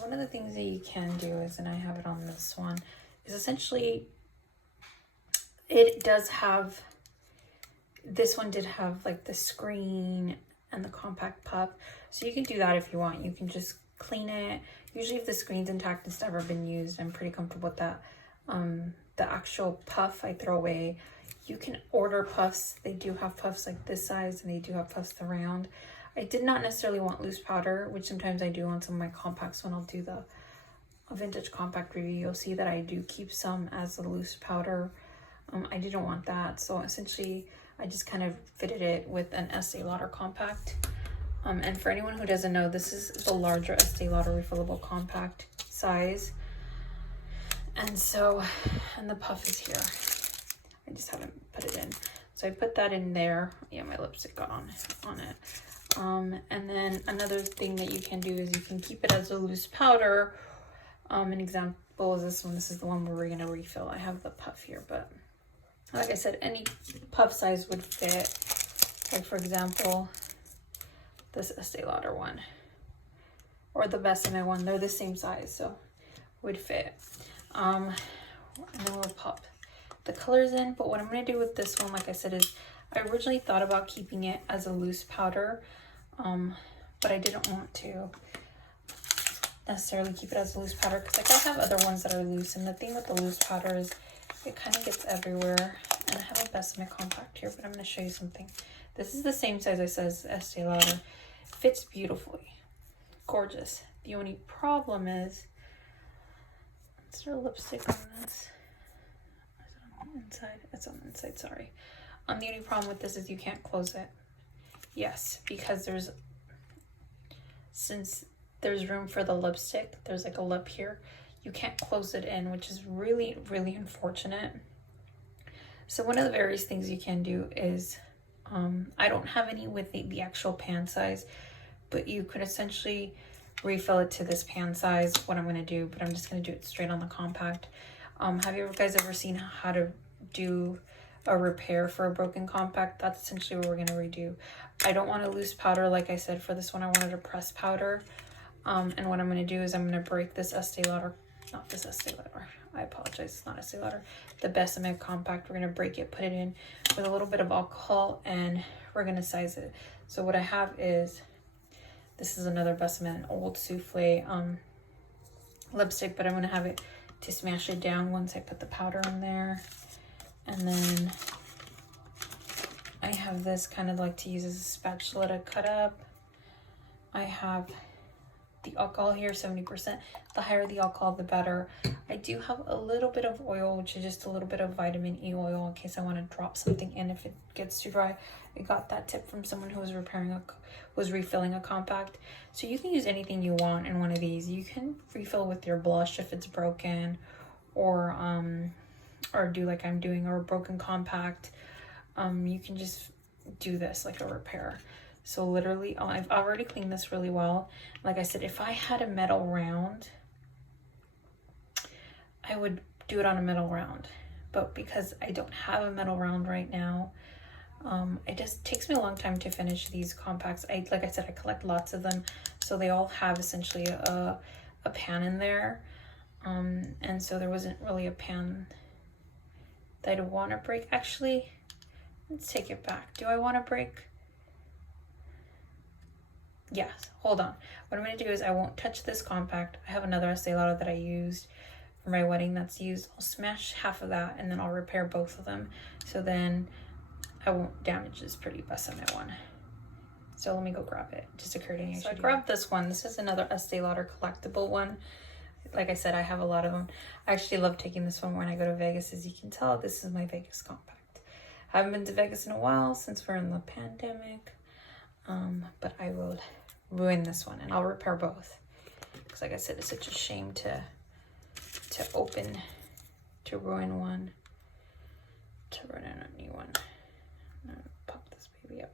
One of the things that you can do is, and I have it on this one, is essentially it does have, this one did have like the screen and the compact puff. So you can do that if you want. You can just clean it. Usually if the screen's intact, it's never been used, I'm pretty comfortable with that. The actual puff I throw away. You can order puffs. They do have puffs like this size, and they do have puffs around. I did not necessarily want loose powder, which sometimes I do on some of my compacts when I'll do the vintage compact review. You'll see that I do keep some as a loose powder. I didn't want that, so essentially I just kind of fitted it with an Estee Lauder compact. And for anyone who doesn't know, this is the larger Estee Lauder refillable compact size. And so, and the puff is here. I just haven't put it in. So I put that in there. Yeah, my lipstick got on it. And then another thing that you can do is you can keep it as a loose powder. An example is this one. This is the one where we're gonna refill. I have the puff here, but like I said, any puff size would fit. Like for example, this Estee Lauder one or the Besame one, they're the same size, so would fit. And then we'll pop the colors in. But what I'm going to do with this one, like I said, is I originally thought about keeping it as a loose powder, but I didn't want to necessarily keep it as a loose powder because like I have other ones that are loose, and the thing with the loose powder is it kind of gets everywhere. And I have a Besame compact here, but I'm going to show you something. This is the same size I said as Estee Lauder. Fits beautifully, gorgeous. The only problem is, is there a lipstick on this? Is it on the inside? It's on the inside, sorry. The only problem with this is you can't close it. Yes, because since there's room for the lipstick, there's like a lip here, you can't close it in, which is really, really unfortunate. So one of the various things you can do is, I don't have any with the actual pan size, but you could essentially refill it to this pan size, what I'm going to do, but I'm just going to do it straight on the compact. Have you guys ever seen how to do a repair for a broken compact? That's essentially what we're going to redo. I don't want a loose powder. Like I said, for this one, I wanted a pressed powder. And what I'm going to do is I'm going to break this Estee Lauder, not this Estee Lauder, I apologize, it's not Estee Lauder, the Besame compact. We're going to break it, put it in with a little bit of alcohol, and we're going to size it. So what I have is, this is another Besame Old Souffle lipstick, but I'm going to have it to smash it down once I put the powder in there. And then I have this kind of like to use as a spatula to cut up. I have the alcohol here, 70%. The higher the alcohol, the better. I do have a little bit of oil, which is just a little bit of vitamin E oil in case I want to drop something in if it gets too dry. I got that tip from someone who was refilling a compact. So you can use anything you want in one of these. You can refill with your blush if it's broken, or do like I'm doing, or a broken compact. You can just do this like a repair. So literally, I've already cleaned this really well. Like I said, if I had a metal round, I would do it on a metal round. But because I don't have a metal round right now, it just takes me a long time to finish these compacts. Like I said, I collect lots of them. So they all have essentially a pan in there. And so there wasn't really a pan that I'd want to break. Actually, let's take it back. Do I want to break? Yes, hold on. What I'm going to do is I won't touch this compact. I have another Estee Lauder that I used for my wedding that's used. I'll smash half of that and then I'll repair both of them. So then I won't damage this pretty Besame one. So let me go grab it. It just occurred to me. So I grabbed this one. This is another Estee Lauder collectible one. Like I said, I have a lot of them. I actually love taking this one when I go to Vegas. As you can tell, this is my Vegas compact. I haven't been to Vegas in a while since we're in the pandemic. But I will ruin this one and I'll repair both. Because like I said, it's such a shame to ruin one, to ruin a new one. Pop this baby up.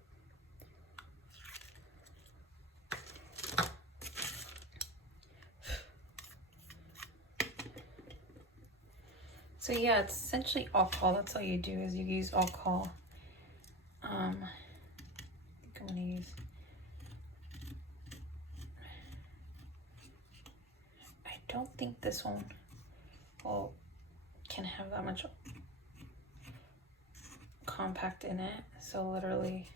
So yeah, it's essentially alcohol. That's all you do, is you use alcohol. I think I'm gonna use don't think this one can have that much compact in it. So literally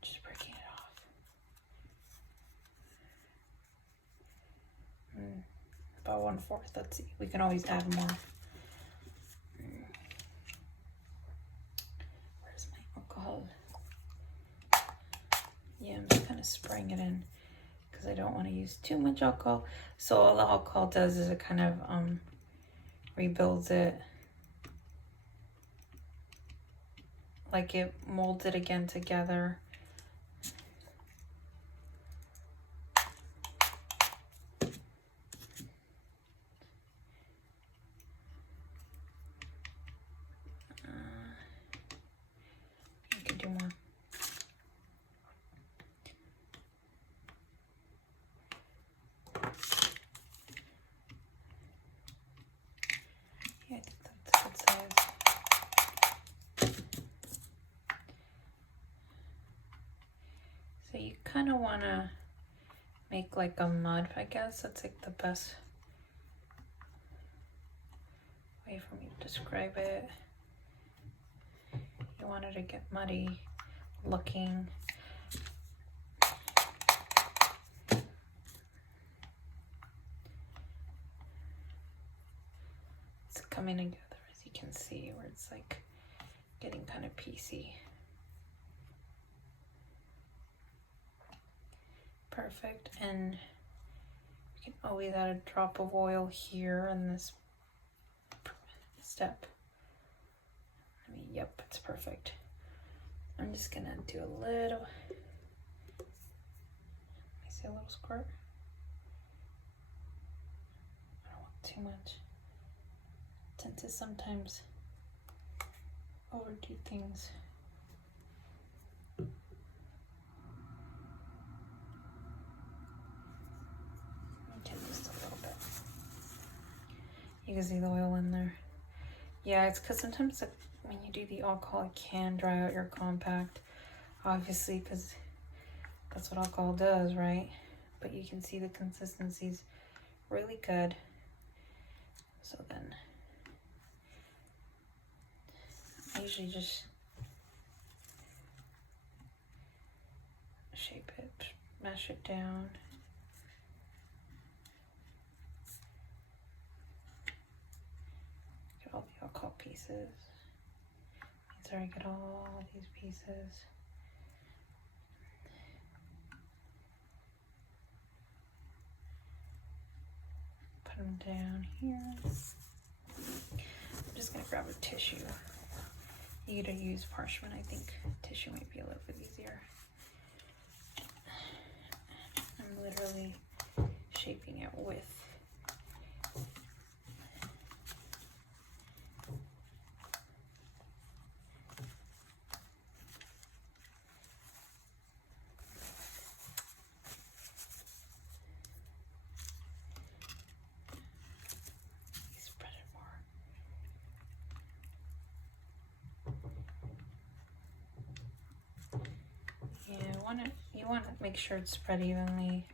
just breaking it off. About 1/4. Let's see. We can always add more. Where's my alcohol? Yeah, I'm just kind of spraying it in because I don't want to use too much alcohol. So all the alcohol does is it kind of rebuilds it. Like it molds it again together. You can do more. Yeah, I think that's a good size. So you kind of want to make like a mud, I guess. That's like the best way for me to describe it. You want it to get muddy looking. It's coming together, as you can see, where it's like getting kind of piecey. Perfect. And you can always add a drop of oil here in this step. I mean, yep, it's perfect. I'm just gonna do a little, I see a little squirt. I don't want too much. I tend to sometimes overdo things. Okay, just a little bit. You can see the oil in there. Yeah, it's because sometimes when you do the alcohol, it can dry out your compact, obviously, because that's what alcohol does, right? But you can see the consistency's really good. So then I usually just shape it, mash it down. Get all the alcohol pieces. Sorry, get all these pieces. Put them down here. I'm just gonna grab a tissue. You could use parchment. I think tissue might be a little bit easier. I'm literally shaping it with spread it more. Yeah, you want to make sure it's spread evenly.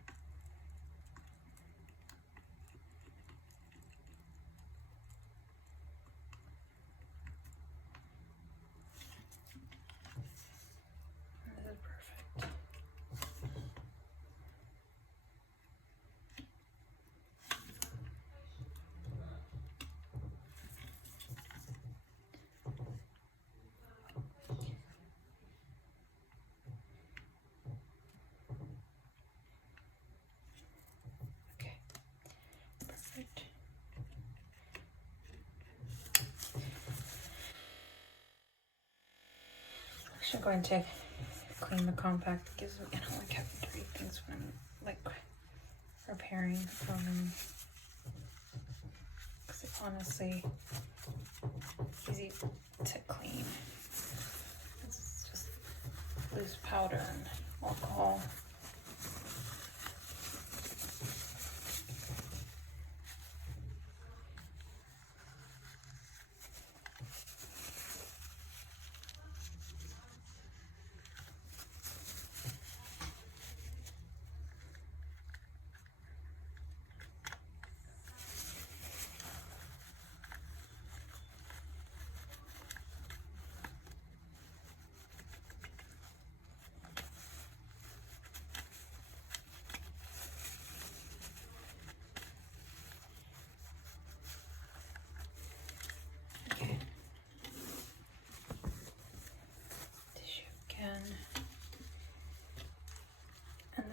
This is perfect. Okay, perfect. Actually, I'm going to clean the compact because I don't like having to read things when I'm like preparing for them. Because it's honestly easy to clean. It's just loose powder and alcohol.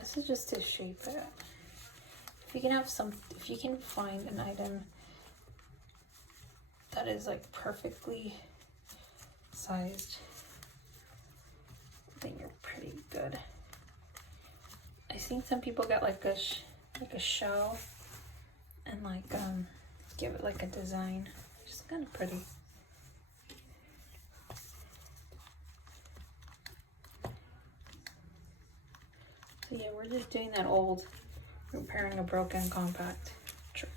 This is just to shape it. If you can find an item that is like perfectly sized, then you're pretty good. I think some people get like a shell and like give it like a design. It's kind of pretty. So yeah, we're just doing that old repairing a broken compact trick.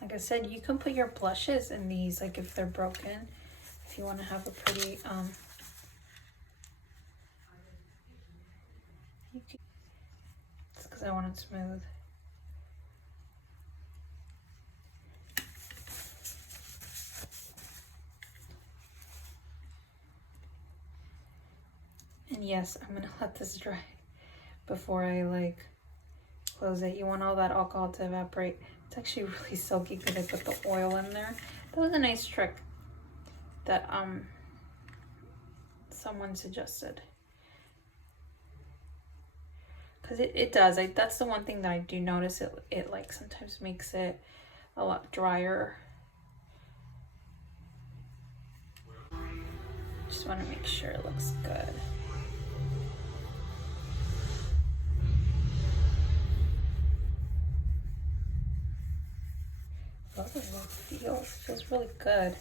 Like I said, you can put your blushes in these, like if they're broken, if you want to have a pretty it's because I want it smooth. And yes, I'm gonna let this dry before I like close it. You want all that alcohol to evaporate. It's actually really silky because I put the oil in there. That was a nice trick that someone suggested. Because it does. That's the one thing that I do notice. It like sometimes makes it a lot drier. Just want to make sure it looks good. I love the way it feels. It feels really good.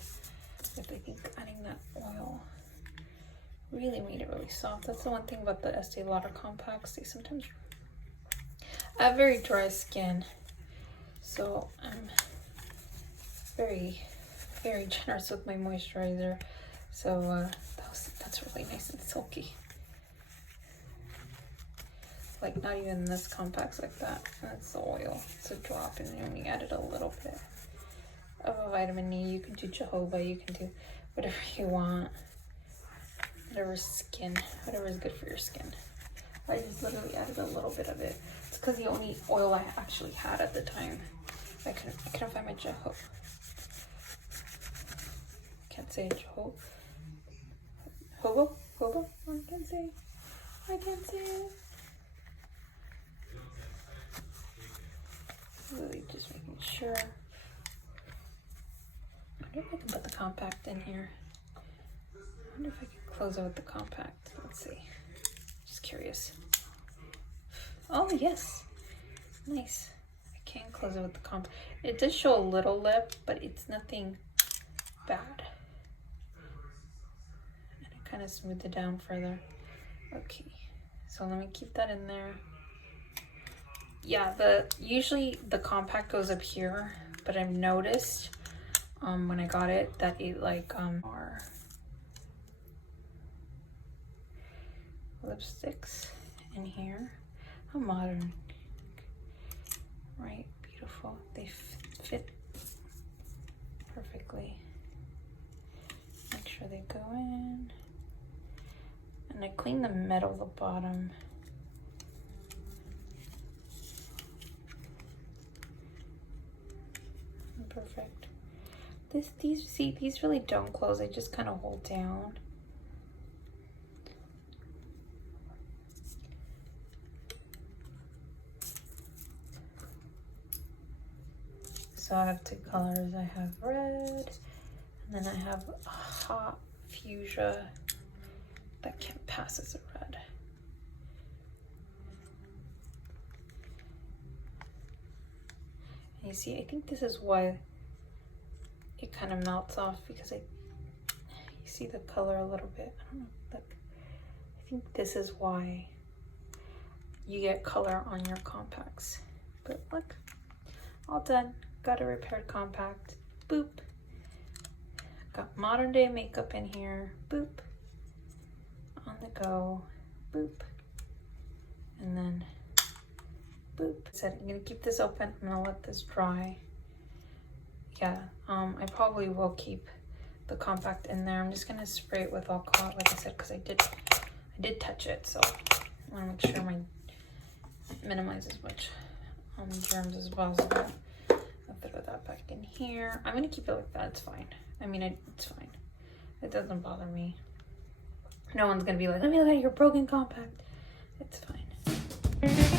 Like I think adding that oil really made it really soft. That's the one thing about the Estee Lauder compacts. They sometimes, I have very dry skin, so I'm very, very generous with my moisturizer. So that's really nice and silky. Like not even this compact's like that. That's the oil. It's a drop, and then we added a little bit of a vitamin E. You can do jojoba. You can do whatever you want. Whatever is good for your skin. I just literally added a little bit of it. It's because the only oil I actually had at the time. I couldn't find my jojoba. Can't say jojoba. Hobo? I can't say it. Really just making sure. I wonder if I can put the compact in here. I wonder if I can close it with the compact. Let's see. Just curious. Oh, yes. Nice. I can close it with the compact. It does show a little lip, but it's nothing bad. And I kind of smoothed it down further. Okay. So let me keep that in there. Yeah, usually the compact goes up here, but I've noticed when I got it that it like more lipsticks in here. How modern, right? Beautiful. They fit perfectly. Make sure they go in, and I clean the middle of the bottom. Perfect. These really don't close. They just kind of hold down. So I have two colors. I have red, and then I have a hot fuchsia that can't pass as a red. And you see, I think this is why it kind of melts off, because you see the color a little bit. I don't know, look. I think this is why you get color on your compacts. But look, all done. Got a repaired compact. Boop. Got modern day makeup in here. Boop. On the go. Boop. And then boop. Said I'm gonna keep this open. I'm gonna let this dry. Yeah, I probably will keep the compact in there. I'm just gonna spray it with alcohol, like I said, because I did touch it, so I want to make sure minimize as much germs as possible. I'll throw that back in here. I'm gonna keep it like that. It's fine. I mean, it's fine. It doesn't bother me. No one's gonna be like, let me look at your broken compact. It's fine.